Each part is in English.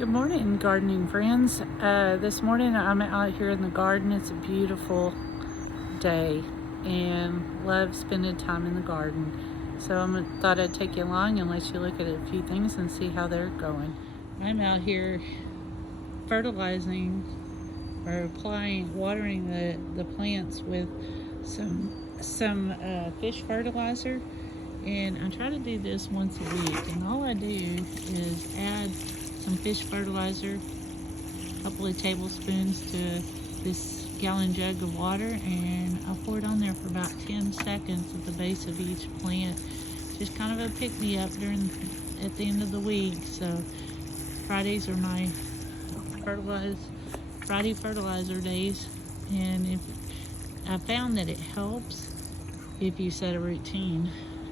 Good morning, gardening friends. This morning I'm out here in the garden. It's a beautiful day and love spending time in the garden. So I thought I'd take you along and let you look at a few things and see how they're going. I'm out here fertilizing or watering the plants with some fish fertilizer. And I try to do this once a week, and all I do is add some fish fertilizer, a couple of tablespoons to this gallon jug of water, and I'll pour it on there for about 10 seconds at the base of each plant. Just kind of a pick-me-up at the end of the week. So Fridays are my Friday fertilizer days, and I found that it helps if you set a routine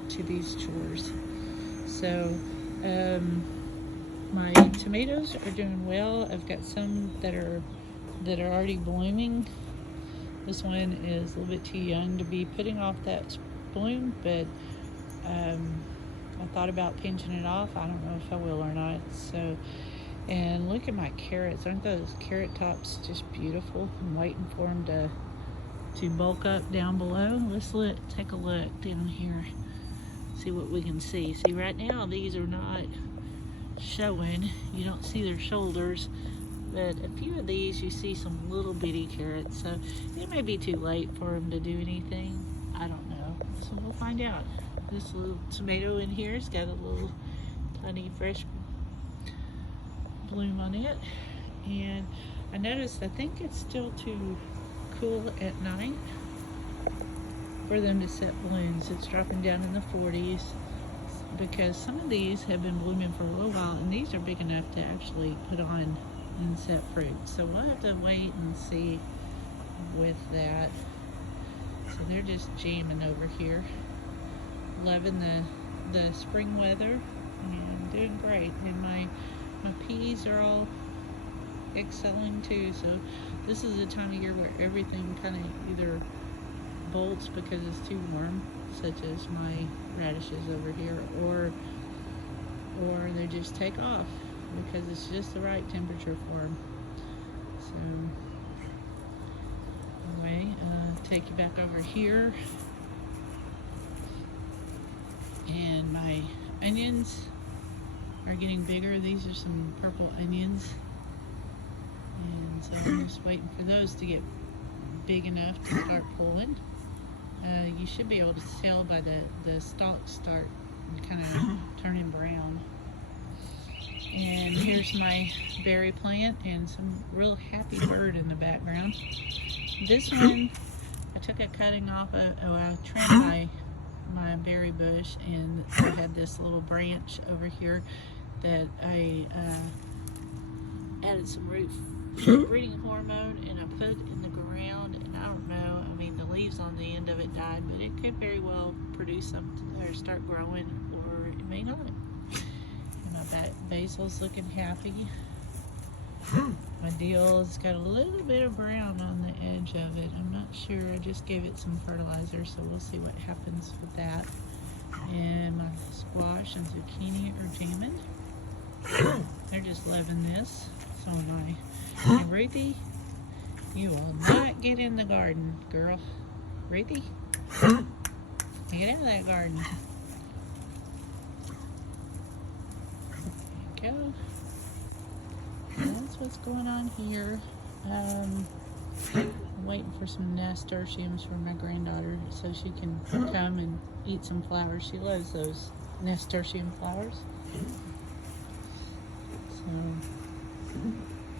to these chores. So my tomatoes are doing well. I've got some that are already blooming. This one is a little bit too young to be putting off that bloom, but I thought about pinching it off. I don't know if I will or not. So, and look at my carrots. Aren't those carrot tops just beautiful? I'm waiting for them to bulk up down below. Let's take a look down here. See what we can see. See, right now these are not showing. You don't see their shoulders, but a few of these you see some little bitty carrots. So it may be too late for them to do anything. I don't know. So we'll find out. This little tomato in here has got a little tiny fresh bloom on it. And I noticed, I think it's still too cool at night for them to set blooms. It's dropping down in the 40s because some of these have been blooming for a little while, and these are big enough to actually put on and set fruit. So we'll have to wait and see with that. So they're just jamming over here, loving the spring weather and doing great. And my peas are all excelling too. So this is the time of year where everything kind of either bolts because it's too warm, such as my radishes over here, or they just take off because it's just the right temperature for them. So anyway, take you back over here, and my onions are getting bigger. These are some purple onions, and so I'm just waiting for those to get big enough to start pulling. You should be able to tell by the stalks start kind of turning brown. And here's my berry plant and some real happy bird in the background. This one, I took a cutting off. I trimmed my berry bush, and I had this little branch over here that I added some breeding hormone, and I put in the ground, and I don't know, I mean, the leaves on the end of it died, but it could very well produce something or start growing, or it may not. And my basil's looking happy. My dill has got a little bit of brown on the edge of it. I'm not sure. I just gave it some fertilizer, so we'll see what happens with that. And my squash and zucchini are jamming. They're just loving this. So am I. And Ruthie, you will not get in the garden, girl. Ruthie, get out of that garden. There you go. That's what's going on here. I'm waiting for some nasturtiums for my granddaughter so she can come and eat some flowers. She loves those nasturtium flowers. So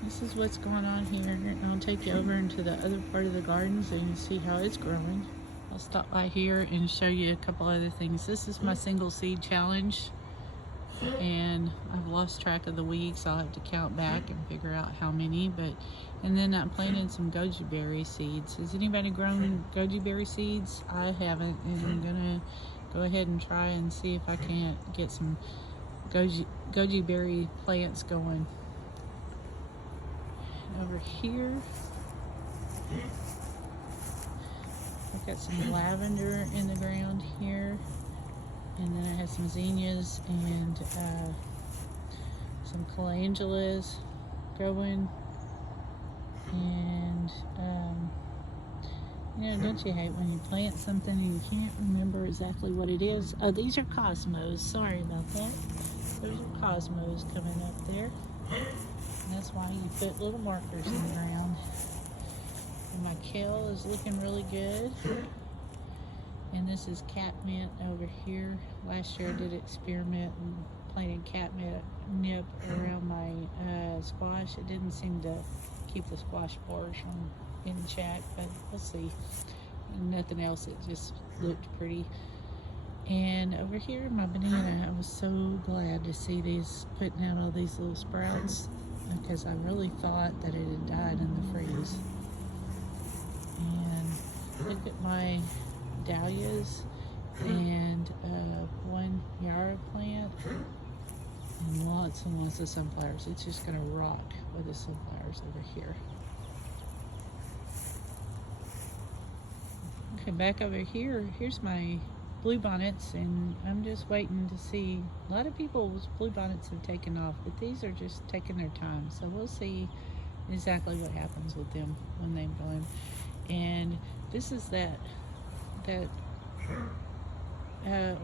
this is what's going on here. I'll take you over into the other part of the garden so you can see how it's growing. I'll stop by here and show you a couple other things. This is my single seed challenge, and I've lost track of the weeks. I'll have to count back and figure out how many. And then I planted some goji berry seeds. Has anybody grown goji berry seeds? I haven't, and I'm gonna go ahead and try and see if I can't get some goji berry plants going. Over here, I've got some lavender in the ground here, and then I have some zinnias and some some calendulas growing. And, you know, don't you hate when you plant something and you can't remember exactly what it is? Oh, these are cosmos. Sorry about that. Those are cosmos coming up there. And that's why you put little markers in the ground. And my kale is looking really good. And this is catnip over here. Last year I did experiment and planted catnip around my squash. It didn't seem to keep the squash spores from in check, but we'll see. Nothing else, it just looked pretty. And over here, my banana, I was so glad to see these putting out all these little sprouts, because I really thought that it had died in the freeze. And look at my dahlias and one yarrow plant and lots of sunflowers. It's just gonna rock with the sunflowers over here. Okay, back over here, here's my bluebonnets, and I'm just waiting to see. A lot of people's bluebonnets have taken off, but these are just taking their time. So we'll see exactly what happens with them when they bloom. And this is that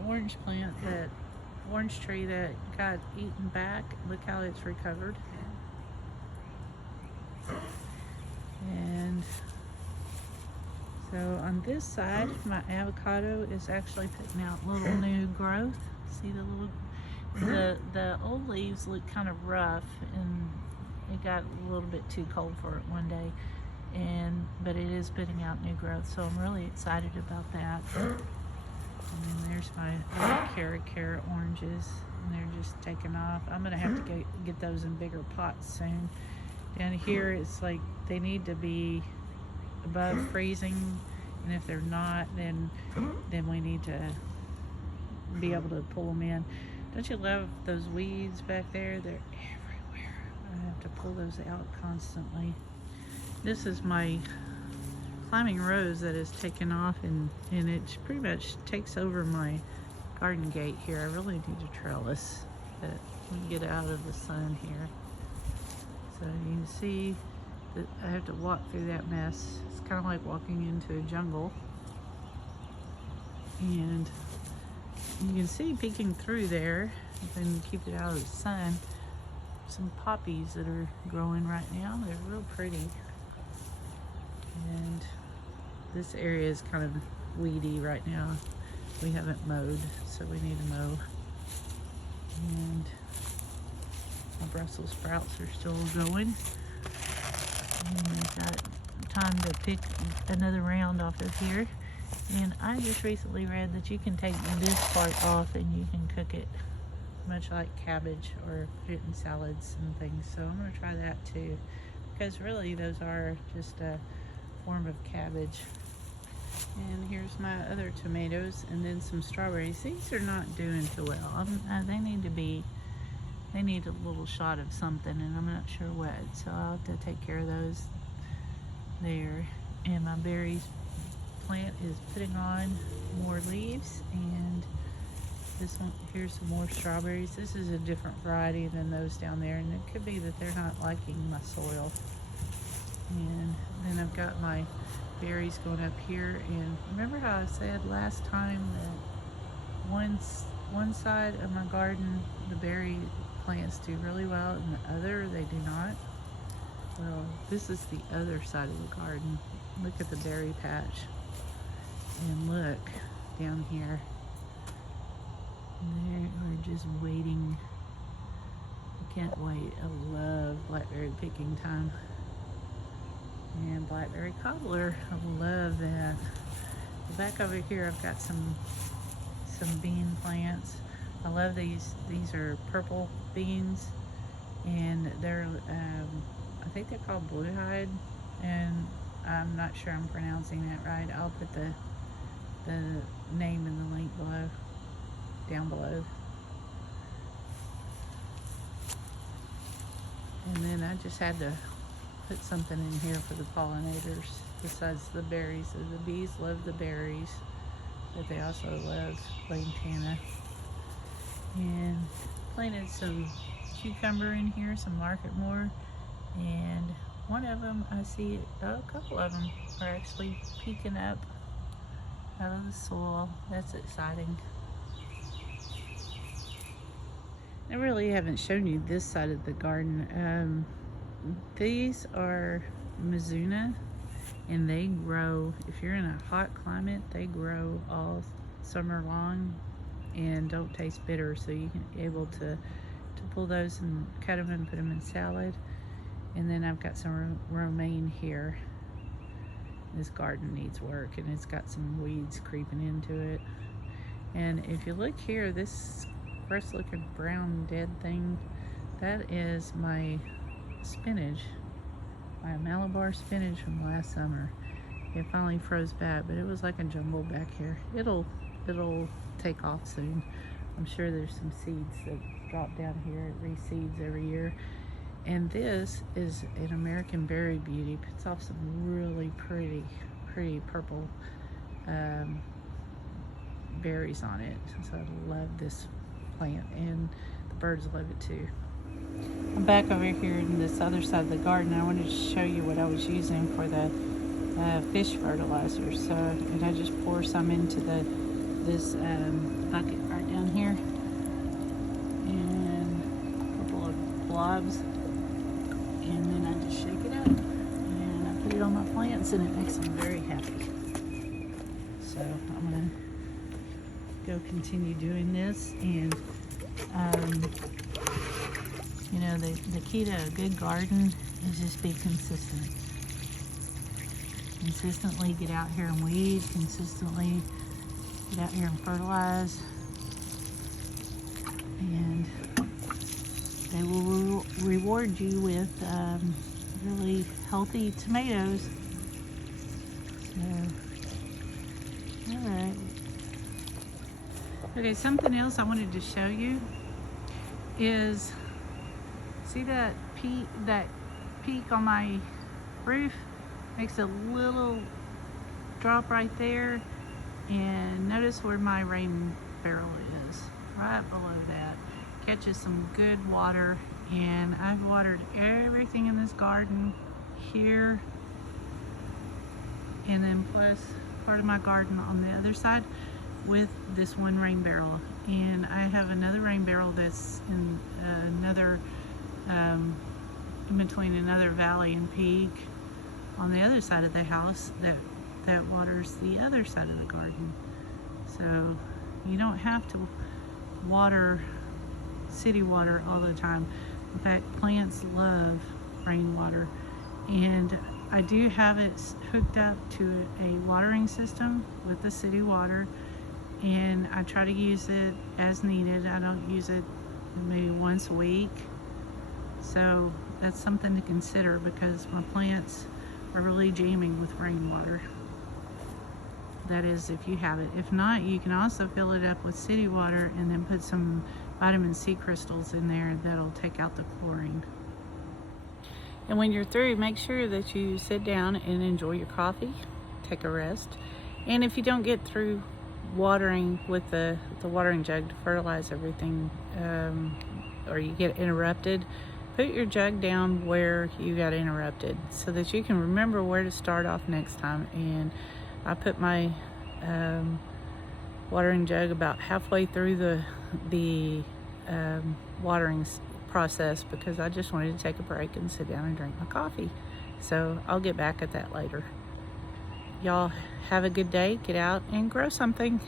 orange plant, that orange tree that got eaten back. Look how it's recovered. And so on this side, my avocado is actually putting out little new growth. See the old leaves look kind of rough, and it got a little bit too cold for it one day. But it is putting out new growth, so I'm really excited about that. And then there's my little carrot oranges, and they're just taking off. I'm gonna have to get those in bigger pots soon. Down here, it's like they need to be above freezing, and if they're not, then we need to be able to pull them in. Don't you love those weeds back there? They're everywhere. I have to pull those out constantly. This is my climbing rose that is taken off, and it pretty much takes over my garden gate here. I really need a trellis that we can get out of the sun here. So you can see that I have to walk through that mess. It's kind of like walking into a jungle. And you can see peeking through there, and keep it out of the sun, some poppies that are growing right now. They're real pretty. And this area is kind of weedy right now. We haven't mowed, so we need to mow. And my Brussels sprouts are still going. And I've got time to pick another round off of here. And I just recently read that you can take this part off and you can cook it, much like cabbage, or put it in salads and things. So I'm going to try that too, because really those are just a form of cabbage. And here's my other tomatoes, and then some strawberries. These are not doing too well. They need a little shot of something, and I'm not sure what. So I'll have to take care of those there. And my berries plant is putting on more leaves, and this one, here's some more strawberries. This is a different variety than those down there, and it could be that they're not liking my soil. And then I've got my berries going up here. And remember how I said last time that one side of my garden the berry plants do really well, and the other they do not? Well, this is the other side of the garden. Look at the berry patch, and look down here. We're just waiting. I can't wait. I love blackberry picking time. And blackberry cobbler, I love that. Back over here, I've got some bean plants. I love these. These are purple beans, and they're I think they're called blauhilde, and I'm not sure I'm pronouncing that right. I'll put the name in the link below, down below. And then I just had to put something in here for the pollinators besides the berries. So the bees love the berries, but they also love lantana. And planted some cucumber in here, some marketmore, and one of them, I see a couple of them are actually peeking up out of the soil. That's exciting. I really haven't shown you this side of the garden. These are Mizuna, and they grow, if you're in a hot climate, they grow all summer long and don't taste bitter, so you can be able to pull those and cut them and put them in salad. And then I've got some romaine here. This garden needs work, and it's got some weeds creeping into it. And if you look here, this gross looking brown dead thing, that is my spinach, my Malabar spinach from last summer. It finally froze back, but it was like a jumble back here. It'll take off soon. I'm sure there's some seeds that drop down here. It reseeds every year. And this is an American berry beauty. Puts off some really pretty purple berries on it. So I love this plant, and the birds love it too. I'm back over here in this other side of the garden. I wanted to show you what I was using for the fish fertilizer. So, and I just pour some into this bucket right down here, and a couple of blobs, and then I just shake it up and I put it on my plants, and it makes them very happy. So I'm gonna go continue doing this, and you know, the key to a good garden is just be consistent. Consistently get out here and weed, consistently get out here and fertilize, and they will reward you with really healthy tomatoes. So, all right. Okay, something else I wanted to show you is, see that peak on my roof? Makes a little drop right there, and notice where my rain barrel is, right below that. Catches some good water, and I've watered everything in this garden here, and then plus part of my garden on the other side with this one rain barrel. And I have another rain barrel that's in another in between another valley and peak on the other side of the house that waters the other side of the garden. So you don't have to water city water all the time. In fact, plants love rainwater, and I do have it hooked up to a watering system with the city water, and I try to use it as needed. I don't use it maybe once a week. So that's something to consider, because my plants are really jamming with rainwater. That is, if you have it. If not, you can also fill it up with city water and then put some vitamin C crystals in there that'll take out the chlorine. And when you're through, make sure that you sit down and enjoy your coffee, take a rest. And if you don't get through watering with the watering jug to fertilize everything, or you get interrupted, put your jug down where you got interrupted so that you can remember where to start off next time. And I put my watering jug about halfway through the watering process, because I just wanted to take a break and sit down and drink my coffee. So I'll get back at that later. Y'all have a good day. Get out and grow something.